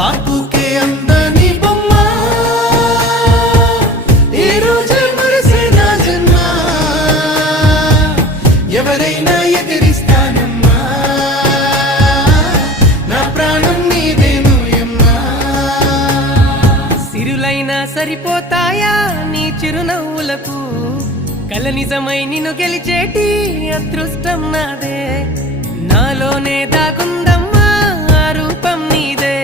బాపుకే అందని బొమ్మ ఈ రోజే మురిసే నా జన్మ ఎవరైనా ఎదిరిస్తానమ్మా నా ప్రాణం నీదేను యమ్మా సిరులైనా సరిపోతాయా నీ చిరునవ్వులకు కల నిజమై నిన్ను గెలిచేటి అదృష్టం నాదే నాలోనే దాగుందమ్మా ఆ రూపం నీదే